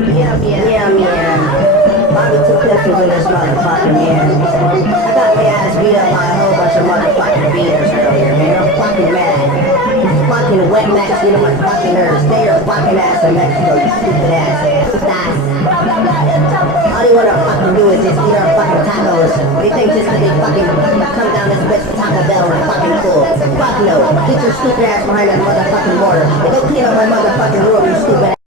Yeah. Bobby took pictures in this motherfucking mirror. I got my ass beat up by a whole bunch of motherfucking beaters earlier, man. I'm fucking mad. These fucking wet Max get on my fucking nerves. Stay your fucking ass in Mexico, you stupid ass. Stop. All they wanna fucking do is just eat our fucking tacos. They think just 'cause they fucking come down this bitch for Taco Bell we're fucking cool. Fuck no. Get your stupid ass behind that motherfucking border. And go clean up my motherfucking room, you stupid ass.